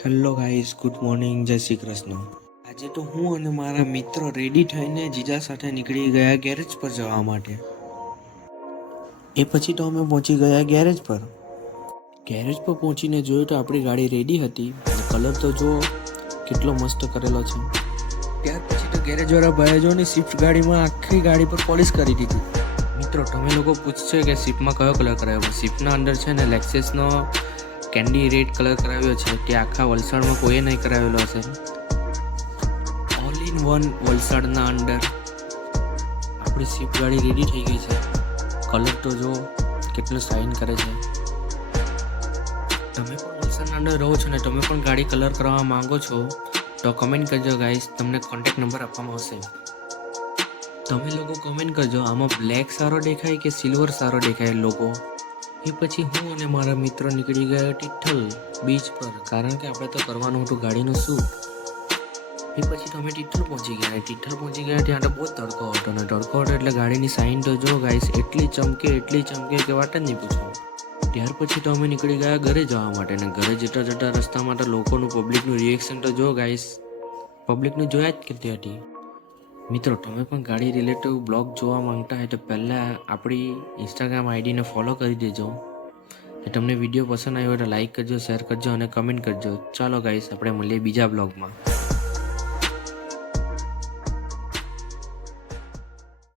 Hello guys, good morning, જય શ્રી કૃષ્ણ। આજે તો હું અને મારા મિત્ર રેડી થઈને જીજા સાથે નીકળી ગયા ગેરેજ પર જવા માટે। એ પછી તો અમે પહોંચી ગયા ગેરેજ પર। ગેરેજ પર પહોંચીને જોયું તો આપણી ગાડી રેડી હતી। કલર તો જો કેટલો મસ્ત કરેલો છે। ત્યાર પછી તો ગેરેજવાળા ભાઈએ જો ને સ્વિફ્ટ ગાડીમાં આખી ગાડી પર પોલિશ કરી દીધી। મિત્રો, તમે લોકો પૂછશે કે સ્વિફ્ટમાં કયો કલર કરાવ્યો? સ્વિફ્ટના અંદર છે ને લેક્સસનો કેન્ડી રેડ કલર કરાવ્યો છે। તે આખા વલસાડમાં કોઈએ નહીં કરાવેલો હશે। ઓલ ઇન વન વલસાડના અંદર આપણી સ્વિફ્ટ ગાડી રેડી થઈ ગઈ છે। કલર તો જો કેટલું શાઇન કરે છે। તમે પણ વલસાડના અંદર રહો છો ને તમે પણ ગાડી કલર કરવા માંગો છો તો કમેન્ટ કરજો ગાઈસ, તમને કોન્ટેક્ટ નંબર આપવામાં આવશે। તમે લોકો કમેન્ટ કરજો, આમાં બ્લેક સારો દેખાય કે સિલ્વર સારો દેખાય લોગો। એ પછી હું અને મારા મિત્રો નીકળી ગયા ટિઠ્ઠલ બીચ પર, કારણ કે આપણે તો કરવાનું હતું ગાડીનું શૂટ। એ પછી તો અમે ટિઠ્ઠલ પહોંચી ગયા। ત્યાં તો બહુ તડકો હતો ને તડકો હતો એટલે ગાડીની સાઇન તો જો ગાઈસ એટલી ચમકે કે વાત જ નહીં પૂછો। ત્યાર પછી તો અમે નીકળી ગયા ઘરે જવા માટે ને ઘરે જતા રસ્તામાં તો લોકોનું પબ્લિકનું રિએક્શન તો જો ગાઈસ, પબ્લિકનું જોયા જ કરતી હતી। મિત્રો, તમે પણ ગાડી રિલેટિવ બ્લોગ જોવા માંગતા હોય તો પહેલાં આપણી ઇન્સ્ટાગ્રામ આઈડીને ફોલો કરી દેજો। તમને વિડીયો પસંદ આવ્યો તો લાઈક કરજો, શેર કરજો અને કમેન્ટ કરજો। ચાલો ગાઈસ, આપણે મળીએ બીજા બ્લોગમાં।